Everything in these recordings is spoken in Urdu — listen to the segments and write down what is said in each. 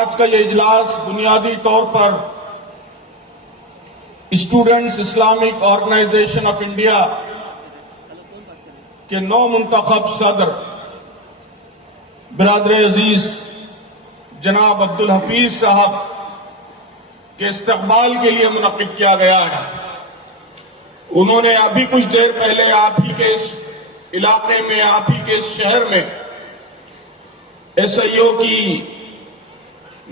آج کا یہ اجلاس بنیادی طور پر students Islamic organisation of India کے نو منتخب صدر برادر عزیز جناب عبدالحفیظ صاحب کے استقبال کے لیے منعقد کیا گیا ہے۔ انہوں نے ابھی کچھ دیر پہلے آپ ہی کے اس علاقے میں، آپ ہی کے اس شہر میں ایس آئی او کی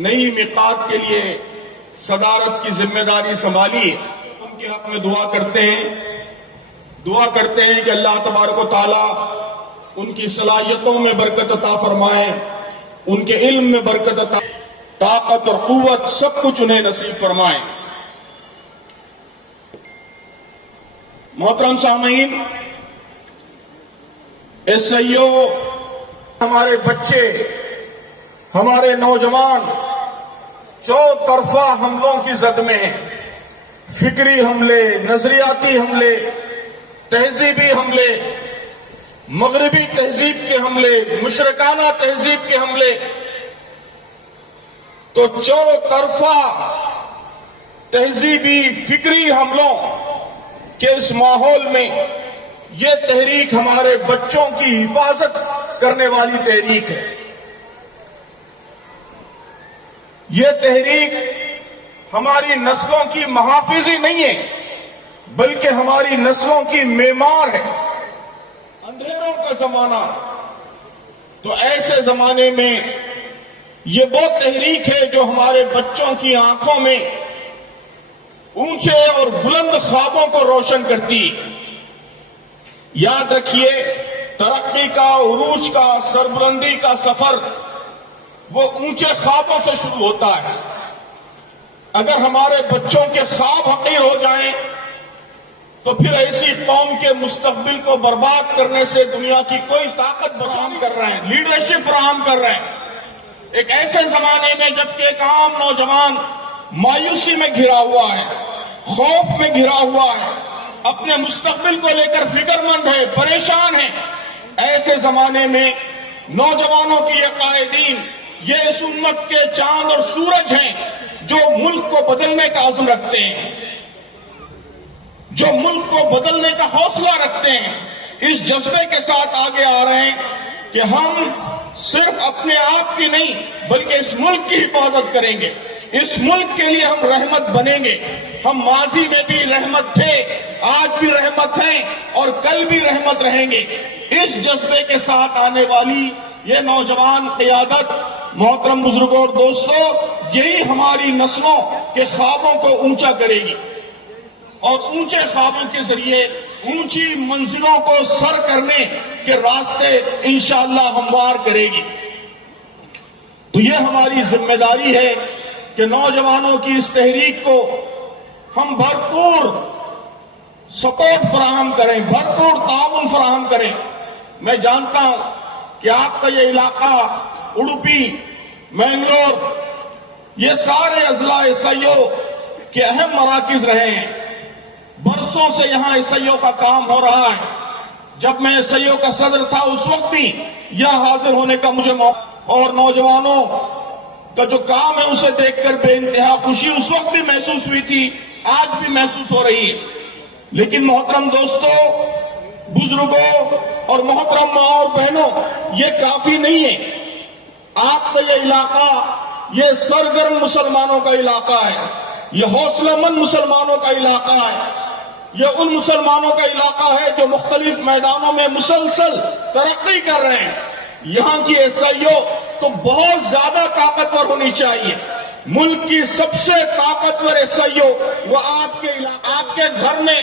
نئی میقات کے لیے صدارت کی ذمہ داری سنبھالی۔ ان کے حق میں دعا کرتے ہیں کہ اللہ تبارک و تعالی ان کی صلاحیتوں میں برکت عطا فرمائے، ان کے علم میں برکت عطا، طاقت اور قوت سب کچھ انہیں نصیب فرمائے۔ محترم سامعین، ایس آئی او ہمارے بچے، ہمارے نوجوان چوطرفہ حملوں کی زد میں ہیں۔ فکری حملے، نظریاتی حملے، تہذیبی حملے، مغربی تہذیب کے حملے، مشرکانہ تہذیب کے حملے، تو چوطرفہ تہذیبی فکری حملوں کے اس ماحول میں یہ تحریک ہمارے بچوں کی حفاظت کرنے والی تحریک ہے۔ یہ تحریک ہماری نسلوں کی محافظی نہیں ہے، بلکہ ہماری نسلوں کی معمار ہے۔ اندھیروں کا زمانہ، تو ایسے زمانے میں یہ وہ تحریک ہے جو ہمارے بچوں کی آنکھوں میں اونچے اور بلند خوابوں کو روشن کرتی۔ یاد رکھیے، ترقی کا، عروج کا، سربلندی کا سفر وہ اونچے خوابوں سے شروع ہوتا ہے۔ اگر ہمارے بچوں کے خواب حقیر ہو جائیں تو پھر ایسی قوم کے مستقبل کو برباد کرنے سے دنیا کی کوئی طاقت فراہم کر رہے ہیں، لیڈرشپ فراہم کر رہے ہیں۔ ایک ایسے زمانے میں جبکہ ایک عام نوجوان مایوسی میں گھرا ہوا ہے، خوف میں گھرا ہوا ہے، اپنے مستقبل کو لے کر فکر مند ہے، پریشان ہے، ایسے زمانے میں نوجوانوں کی یہ قائدین، یہ اس امت کے چاند اور سورج ہیں جو ملک کو بدلنے کا عزم رکھتے ہیں، جو ملک کو بدلنے کا حوصلہ رکھتے ہیں، اس جذبے کے ساتھ آگے آ رہے ہیں کہ ہم صرف اپنے آپ کی نہیں بلکہ اس ملک کی حفاظت کریں گے، اس ملک کے لیے ہم رحمت بنیں گے۔ ہم ماضی میں بھی رحمت تھے، آج بھی رحمت ہیں اور کل بھی رحمت رہیں گے۔ اس جذبے کے ساتھ آنے والی یہ نوجوان قیادت، محترم بزرگوں اور دوستوں، یہی ہماری نسلوں کے خوابوں کو اونچا کرے گی اور اونچے خوابوں کے ذریعے اونچی منزلوں کو سر کرنے کے راستے انشاءاللہ ہموار کرے گی۔ تو یہ ہماری ذمہ داری ہے کہ نوجوانوں کی اس تحریک کو ہم بھرپور سپورٹ فراہم کریں، بھرپور تعاون فراہم کریں۔ میں جانتا ہوں کہ آپ کا یہ علاقہ، اڈوپی، مینگلور، یہ سارے اضلاع ایس آئی او کے اہم مراکز رہے ہیں۔ برسوں سے یہاں ایس آئی او کا کام ہو رہا ہے۔ جب میں ایس آئی او کا صدر تھا اس وقت بھی یہاں حاضر ہونے کا مجھے موقع، اور نوجوانوں کا جو کام ہے اسے دیکھ کر بے انتہا خوشی اس وقت بھی محسوس ہوئی تھی، آج بھی محسوس ہو رہی ہے۔ لیکن محترم دوستوں، بزرگوں اور محترم ماں اور بہنوں، یہ کافی نہیں ہے۔ آپ کا یہ علاقہ، یہ سرگرم مسلمانوں کا علاقہ ہے، یہ حوصلہ مند مسلمانوں کا علاقہ ہے، یہ ان مسلمانوں کا علاقہ ہے جو مختلف میدانوں میں مسلسل ترقی کر رہے ہیں۔ یہاں کی ایس آئی او تو بہت زیادہ طاقتور ہونی چاہیے۔ ملک کی سب سے طاقتور ایس آئی او وہ آپ کے گھر میں،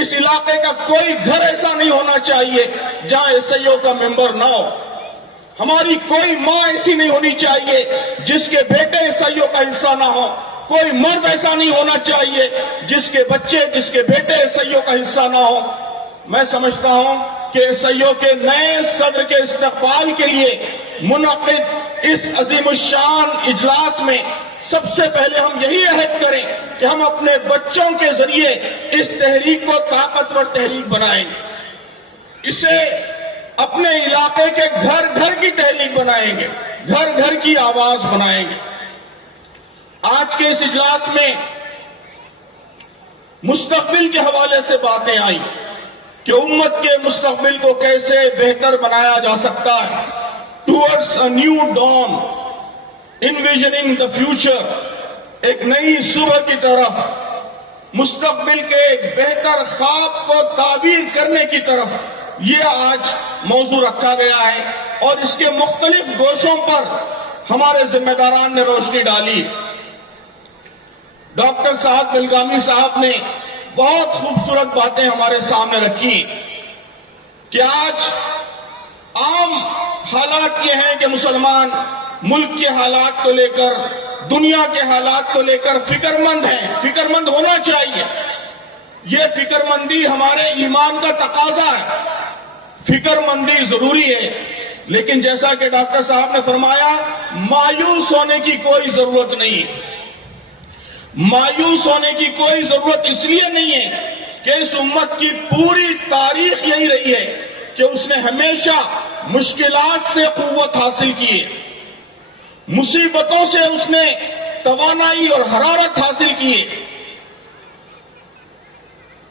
اس علاقے کا کوئی گھر ایسا نہیں ہونا چاہیے جہاں ایس آئی او کا ممبر نہ ہو۔ ہماری کوئی ماں ایسی نہیں ہونی چاہیے جس کے بیٹے ایس آئی او کا حصہ نہ ہو۔ کوئی مرد ایسا نہیں ہونا چاہیے جس کے بچے، جس کے بیٹے ایس آئی او کا حصہ نہ ہو۔ میں سمجھتا ہوں کہ ایس آئی او کے نئے صدر کے استقبال کے لیے منعقد اس عظیم الشان اجلاس میں سب سے پہلے ہم یہی عہد کریں کہ ہم اپنے بچوں کے ذریعے اس تحریک کو طاقتور تحریک بنائیں گے، اسے اپنے علاقے کے گھر گھر کی تحریک بنائیں گے۔ گھر گھر کی آواز بنائیں گے۔ آج کے اس اجلاس میں مستقبل کے حوالے سے باتیں آئیں کہ امت کے مستقبل کو کیسے بہتر بنایا جا سکتا ہے، towards a new dawn, envisioning the future, ایک نئی صبح کی طرف، مستقبل کے ایک بہتر خواب کو تعبیر کرنے کی طرف، یہ آج موضوع رکھا گیا ہے اور اس کے مختلف گوشوں پر ہمارے ذمہ داران نے روشنی ڈالی۔ ڈاکٹر صاحب بلگامی صاحب نے بہت خوبصورت باتیں ہمارے سامنے رکھی کہ آج عام حالات یہ ہیں کہ مسلمان ملک کے حالات کو لے کر، دنیا کے حالات کو لے کر فکر مند ہیں، فکر مند ہونا چاہیے۔ یہ فکر مندی ہمارے ایمان کا تقاضا ہے، فکر مندی ضروری ہے، لیکن جیسا کہ ڈاکٹر صاحب نے فرمایا، مایوس ہونے کی کوئی ضرورت نہیں۔ مایوس ہونے کی کوئی ضرورت اس لیے نہیں ہے کہ اس امت کی پوری تاریخ یہی رہی ہے کہ اس نے ہمیشہ مشکلات سے قوت حاصل کی ہے، مصیبتوں سے اس نے توانائی اور حرارت حاصل کی ہے،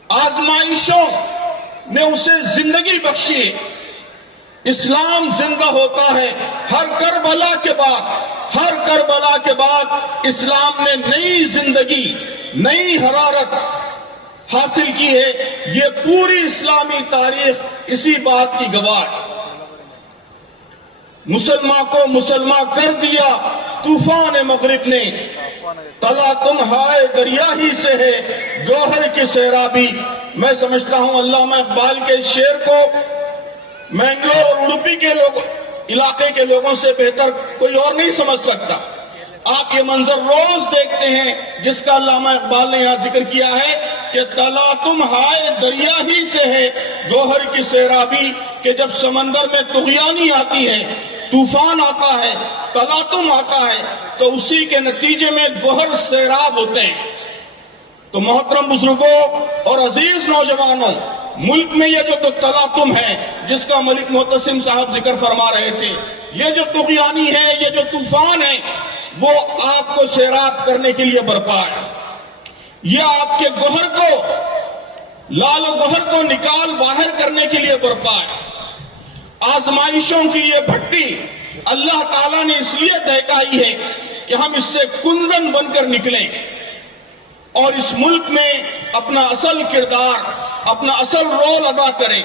آزمائشوں نے اسے زندگی بخشی ہے۔ اسلام زندہ ہوتا ہے ہر کربلا کے بعد، ہر کربلا کے بعد اسلام نے نئی زندگی، نئی حرارت حاصل کی ہے۔ یہ پوری اسلامی تاریخ اسی بات کی گواہ ہے۔ مسلمان کو مسلمان کر دیا طوفان مغرب نے، تلا تم ہائے دریا ہی سے ہے گوہر کی سیرابی۔ میں سمجھتا ہوں علامہ اقبال کے شعر کو مینگلور اور اڈوپی کے علاقے کے لوگوں سے بہتر کوئی اور نہیں سمجھ سکتا۔ آپ یہ منظر روز دیکھتے ہیں جس کا علامہ اقبال نے یہاں ذکر کیا ہے کہ تلا تم ہائے دریا ہی سے ہے گوہر کی سیرابی، کہ جب سمندر میں طغیانی آتی ہے، طوفان آتا ہے، تلاطم آتا ہے، تو اسی کے نتیجے میں گوہر سیراب ہوتے ہیں۔ تو محترم بزرگوں اور عزیز نوجوانوں، ملک میں یہ جو تلاطم ہے جس کا ملک معتصم صاحب ذکر فرما رہے تھے، یہ جو طغیانی ہے، یہ جو طوفان ہے، وہ آپ کو سیراب کرنے کے لیے برپا ہے۔ یہ آپ کے گوہر کو، لال و گوہر کو نکال باہر کرنے کے لیے برپا ہے۔ آزمائشوں کی یہ بھٹی اللہ تعالیٰ نے اس لیے دہکائی ہے کہ ہم اس سے کندن بن کر نکلیں اور اس ملک میں اپنا اصل کردار، اپنا اصل رول ادا کریں۔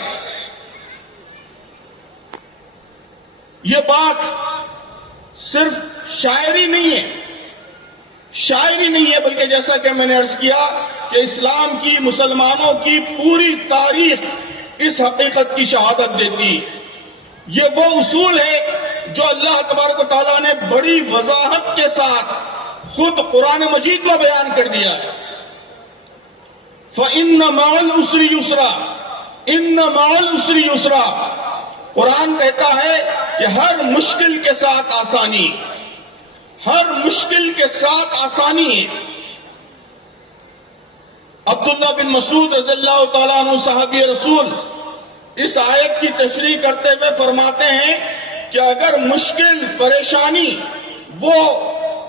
یہ بات صرف شاعری نہیں ہے، شاعری نہیں ہے، بلکہ جیسا کہ میں نے عرض کیا کہ اسلام کی، مسلمانوں کی پوری تاریخ اس حقیقت کی شہادت دیتی۔ یہ وہ اصول ہے جو اللہ تبارک و تعالیٰ نے بڑی وضاحت کے ساتھ خود قرآن مجید میں بیان کر دیا ہے۔ فَإِنَّ مَعَ الْعُسْرِ يُسْرًا، إِنَّ مَعَ الْعُسْرِ يُسْرًا۔ قرآن کہتا ہے کہ ہر مشکل کے ساتھ آسانی، ہر مشکل کے ساتھ آسانی ہے۔ عبداللہ بن مسعود رضی اللہ تعالیٰ عنہ صحابی رسول اس آیت کی تشریح کرتے ہوئے فرماتے ہیں کہ اگر مشکل، پریشانی وہ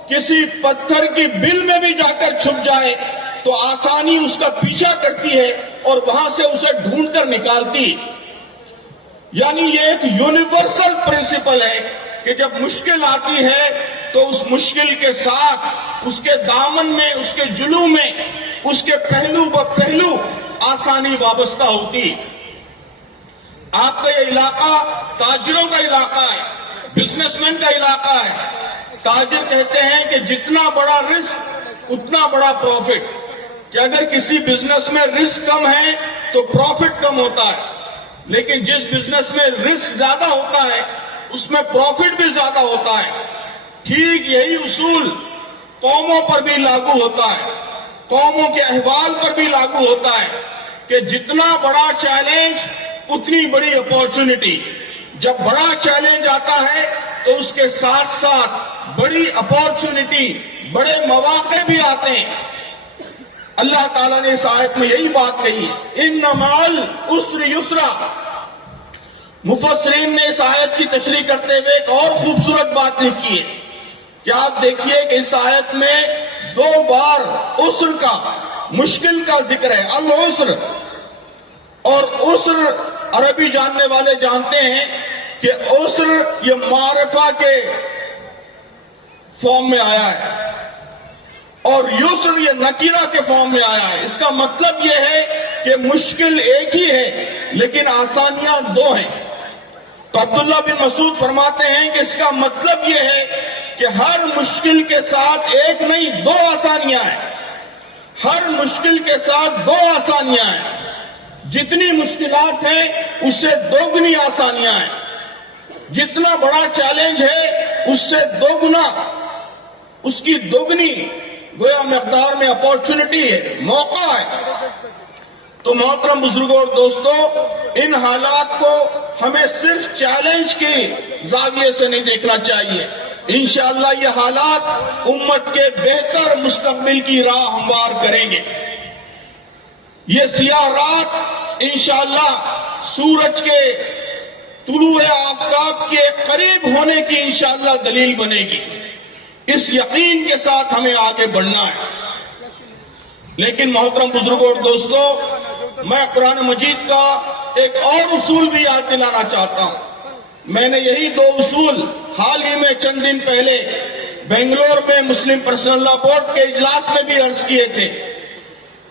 کسی پتھر کی بل میں بھی جا کر چھپ جائے تو آسانی اس کا پیچھا کرتی ہے اور وہاں سے اسے ڈھونڈ کر نکالتی۔ یعنی یہ ایک یونیورسل پرنسپل ہے کہ جب مشکل آتی ہے تو اس مشکل کے ساتھ، اس کے دامن میں، اس کے جلو میں، اس کے پہلو بہ پہلو آسانی وابستہ ہوتی۔ آپ کا یہ علاقہ تاجروں کا علاقہ ہے، بزنس مین کا علاقہ ہے۔ تاجر کہتے ہیں کہ جتنا بڑا رسک اتنا بڑا پروفٹ، کہ اگر کسی بزنس میں رسک کم ہے تو پروفٹ کم ہوتا ہے، لیکن جس بزنس میں رسک زیادہ ہوتا ہے اس میں پروفٹ بھی زیادہ ہوتا ہے۔ ٹھیک یہی اصول قوموں پر بھی لاگو ہوتا ہے، قوموں کے احوال پر بھی لاگو ہوتا ہے کہ جتنا بڑا چیلنج اتنی بڑی اپارچونٹی۔ جب بڑا چیلنج آتا ہے تو اس کے ساتھ ساتھ بڑی اپارچونٹی، بڑے مواقع بھی آتے ہیں۔ اللہ تعالیٰ نے اس آیت میں یہی بات کہی، اِنَّ مَعَ الْعُسْرِ يُسْرًا۔ مفسرین نے اس آیت کی تشریح کرتے ہوئے ایک اور خوبصورت بات لکھی ہے کہ آپ دیکھیے کہ اس آیت میں 2 بار عسر کا، مشکل کا ذکر ہے، العسر. اور عسر عربی جاننے والے جانتے ہیں کہ عسر یہ معرفہ کے فارم میں آیا ہے اور یسر یہ نکیرہ کے فارم میں آیا ہے. اس کا مطلب یہ ہے کہ مشکل ایک ہی ہے لیکن آسانیاں 2 ہیں. تو عبداللہ بن مسعود فرماتے ہیں کہ اس کا مطلب یہ ہے کہ ہر مشکل کے ساتھ ایک نہیں 2 آسانیاں ہیں. ہر مشکل کے ساتھ 2 آسانیاں ہیں. جتنی مشکلات ہیں اس سے 2 گنی آسانیاں ہیں. جتنا بڑا چیلنج ہے اس سے 2 گنا، اس کی 2 گنی گویا مقدار میں اپارچونٹی ہے، موقع ہے. تو محترم بزرگوں اور دوستوں، ان حالات کو ہمیں صرف چیلنج کے زاویے سے نہیں دیکھنا چاہیے. انشاءاللہ یہ حالات امت کے بہتر مستقبل کی راہ ہموار کریں گے. یہ سیاہ رات انشاءاللہ سورج کے طلوع آفتاب کے قریب ہونے کی انشاءاللہ دلیل بنے گی. اس یقین کے ساتھ ہمیں آگے بڑھنا ہے. لیکن محترم بزرگوں اور دوستوں، میں قرآن مجید کا ایک اور اصول بھی یاد دلانا چاہتا ہوں. میں نے یہی 2 اصول حال ہی میں چند دن پہلے بنگلور میں مسلم پرسنل لا بورڈ کے اجلاس میں بھی عرض کیے تھے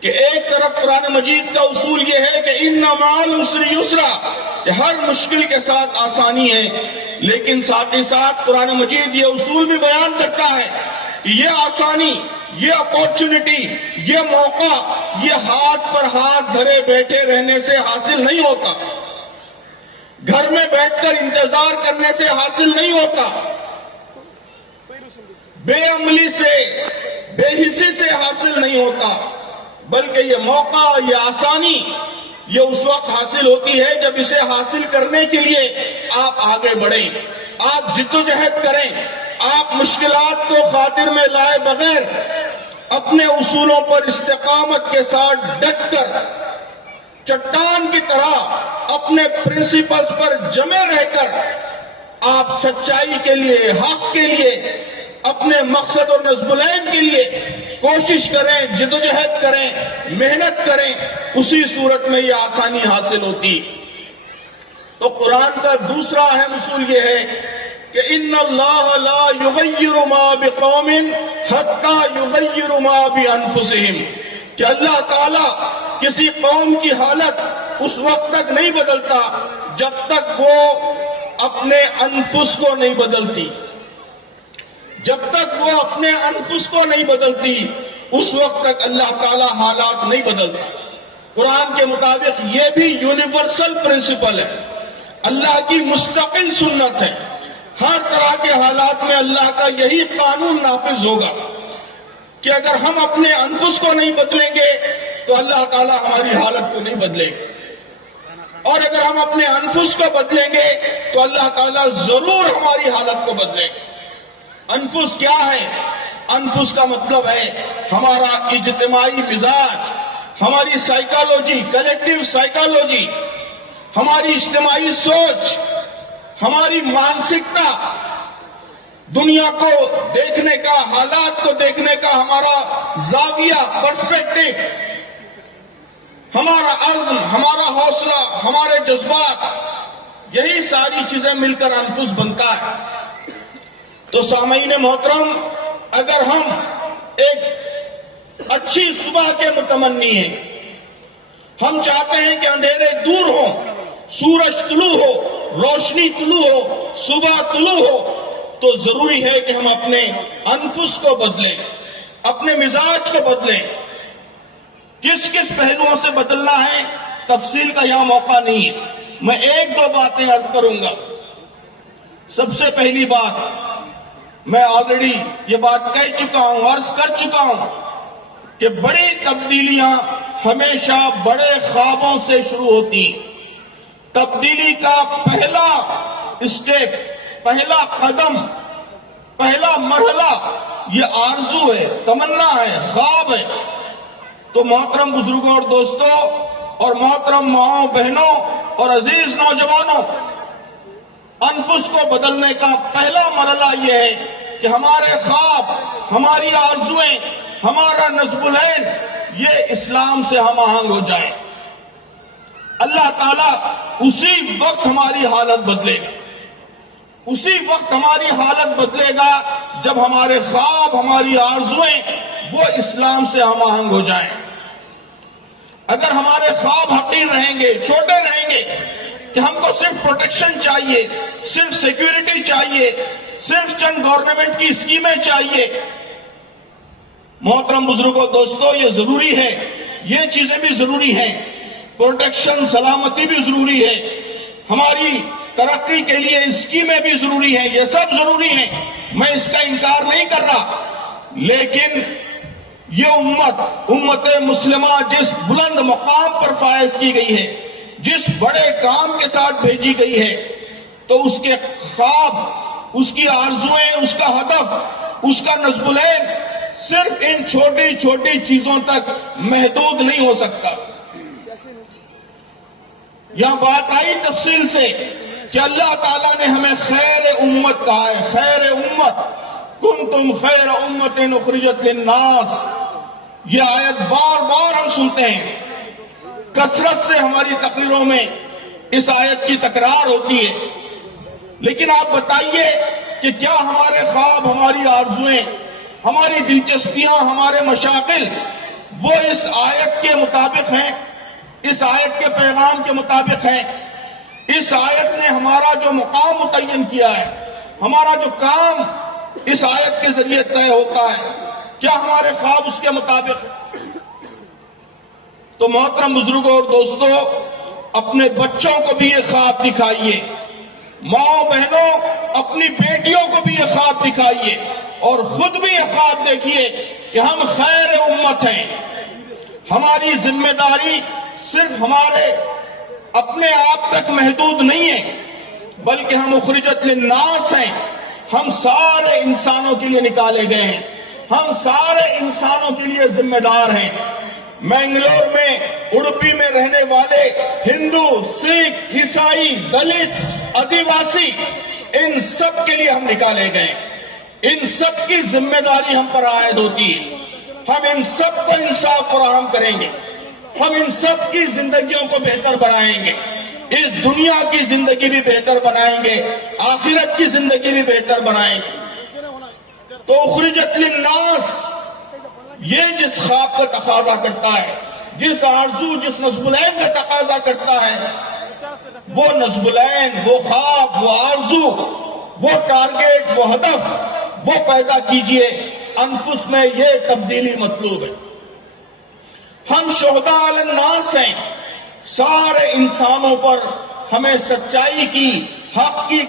کہ ایک طرف قرآن مجید کا اصول یہ ہے کہ ان مع العسر یسرا، کہ ہر مشکل کے ساتھ آسانی ہے، لیکن ساتھ ہی ساتھ قرآن مجید یہ اصول بھی بیان کرتا ہے کہ یہ آسانی، یہ اپارچونٹی، یہ موقع، یہ ہاتھ پر ہاتھ دھرے بیٹھے رہنے سے حاصل نہیں ہوتا، گھر میں بیٹھ کر انتظار کرنے سے حاصل نہیں ہوتا، بے عملی سے، بے حسی سے حاصل نہیں ہوتا، بلکہ یہ موقع، یہ آسانی، یہ اس وقت حاصل ہوتی ہے جب اسے حاصل کرنے کے لیے آپ آگے بڑھیں، آپ جدوجہد کریں، آپ مشکلات کو خاطر میں لائے بغیر اپنے اصولوں پر استقامت کے ساتھ ڈٹ کر چٹان کی طرح اپنے پرنسپلز پر جمے رہ کر آپ سچائی کے لیے، حق کے لیے، اپنے مقصد اور نصب العین کے لیے کوشش کریں، جدوجہد کریں، محنت کریں. اسی صورت میں یہ آسانی حاصل ہوتی. تو قرآن کا دوسرا اہم اصول یہ ہے کہ ان اللہ لا یغیر ما بقوم حتی یغیر ما بانفسہم، کہ اللہ تعالیٰ کسی قوم کی حالت اس وقت تک نہیں بدلتا جب تک وہ اپنے انفس کو نہیں بدلتی. جب تک وہ اپنے انفس کو نہیں بدلتی اس وقت تک اللہ تعالیٰ حالات نہیں بدلتا. قرآن کے مطابق یہ بھی یونیورسل پرنسپل ہے، اللہ کی مستقل سنت ہے. ہر طرح کے حالات میں اللہ کا یہی قانون نافذ ہوگا کہ اگر ہم اپنے انفس کو نہیں بدلیں گے تو اللہ تعالیٰ ہماری حالت کو نہیں بدلے گا، اور اگر ہم اپنے انفس کو بدلیں گے تو اللہ تعالیٰ ضرور ہماری حالت کو بدلے گا. انفس کیا ہے؟ انفس کا مطلب ہے ہمارا اجتماعی مزاج، ہماری سائیکالوجی، کلیکٹیو سائیکالوجی، ہماری اجتماعی سوچ، ہماری مانسکتا، دنیا کو دیکھنے کا، حالات کو دیکھنے کا ہمارا زاویہ، پرسپیکٹو، ہمارا عزم، ہمارا حوصلہ، ہمارے جذبات، یہی ساری چیزیں مل کر انفس بنتا ہے. تو سامعین محترم، اگر ہم ایک اچھی صبح کے متمنی ہیں، ہم چاہتے ہیں کہ اندھیرے دور ہوں، سورج طلوع ہو، روشنی طلوع ہو، صبح طلوع ہو، تو ضروری ہے کہ ہم اپنے انفس کو بدلیں، اپنے مزاج کو بدلیں. کس کس پہلوؤں سے بدلنا ہے تفصیل کا یہاں موقع نہیں ہے، میں 1-2 باتیں عرض کروں گا. سب سے پہلی بات، میں آلریڈی یہ بات کہہ چکا ہوں، عرض کر چکا ہوں کہ بڑی تبدیلیاں ہمیشہ بڑے خوابوں سے شروع ہوتی ہیں. تبدیلی کا پہلا اسٹیپ، پہلا قدم، پہلا مرحلہ یہ آرزو ہے، تمنا ہے، خواب ہے. تو محترم بزرگوں اور دوستوں اور محترم ماؤں بہنوں اور عزیز نوجوانوں، انفس کو بدلنے کا پہلا مرحلہ یہ ہے کہ ہمارے خواب، ہماری آرزوئیں، ہمارا نصب العین یہ اسلام سے ہم آہنگ ہو جائیں۔ اللہ تعالیٰ اسی وقت ہماری حالت بدلے گا، اسی وقت ہماری حالت بدلے گا جب ہمارے خواب، ہماری آرزوئیں وہ اسلام سے ہم آہنگ ہو جائیں۔ اگر ہمارے خواب حقیر رہیں گے، چھوٹے رہیں گے کہ ہم کو صرف پروٹیکشن چاہیے، صرف سیکیورٹی چاہیے، صرف چند گورنمنٹ کی اسکیمیں چاہیے، محترم بزرگوں، دوستوں، یہ ضروری ہے، یہ چیزیں بھی ضروری ہیں، پروٹیکشن، سلامتی بھی ضروری ہے، ہماری ترقی کے لیے اسکیمیں بھی ضروری ہیں، یہ سب ضروری ہیں، میں اس کا انکار نہیں کر رہا، لیکن یہ امت مسلمہ جس بلند مقام پر فائز کی گئی ہے، جس بڑے کام کے ساتھ بھیجی گئی ہے، تو اس کے خواب، اس کی آرزوئیں، اس کا ہدف، اس کا نصب العین صرف ان چھوٹی چھوٹی چیزوں تک محدود نہیں ہو سکتا۔ یہاں بات آئی تفصیل سے کہ اللہ تعالیٰ نے ہمیں خیر امت کہا ہے، خیر امت، کنتم خیر امت اخرجت للناس۔ یہ آیت بار بار ہم سنتے ہیں، کثرت سے ہماری تقریروں میں اس آیت کی تکرار ہوتی ہے، لیکن آپ بتائیے کہ کیا ہمارے خواب، ہماری آرزوئیں، ہماری دلچسپیاں، ہمارے مشاغل وہ اس آیت کے مطابق ہیں، اس آیت کے پیغام کے مطابق ہیں؟ اس آیت نے ہمارا جو مقام متعین کیا ہے، ہمارا جو کام اس آیت کے ذریعے طے ہوتا ہے، کیا ہمارے خواب اس کے مطابق؟ تو محترم بزرگوں اور دوستوں، اپنے بچوں کو بھی یہ خواب دکھائیے، ماؤں بہنوں اپنی بیٹیوں کو بھی یہ خواب دکھائیے، اور خود بھی یہ خواب دیکھیے کہ ہم خیر امت ہیں۔ ہماری ذمہ داری صرف ہمارے اپنے آپ تک محدود نہیں ہے، بلکہ ہم اخرجت للناس ہیں، ہم سارے انسانوں کے لیے نکالے گئے ہیں، ہم سارے انسانوں کے لیے ذمہ دار ہیں۔ مینگلور میں، اڑپی میں رہنے والے ہندو، سکھ، عیسائی، دلت، آدیواسی، ان سب کے لیے ہم نکالے گئے، ان سب کی ذمہ داری ہم پر عائد ہوتی ہے۔ ہم ان سب کو انصاف فراہم کریں گے، ہم ان سب کی زندگیوں کو بہتر بنائیں گے، اس دنیا کی زندگی بھی بہتر بنائیں گے، آخرت کی زندگی بھی بہتر بنائیں گے۔ تو اخرجت للناس یہ جس خواب کا تقاضا کرتا ہے، جس آرزو، جس نصب العین کا تقاضا کرتا ہے، وہ نصب العین، وہ خواب، وہ آرزو، وہ ٹارگیٹ، وہ ہدف وہ پیدا کیجئے۔ انفس میں یہ تبدیلی مطلوب ہے۔ ہم شہداء علی الناس ہیں، سارے انسانوں پر ہمیں سچائی کی، حق کی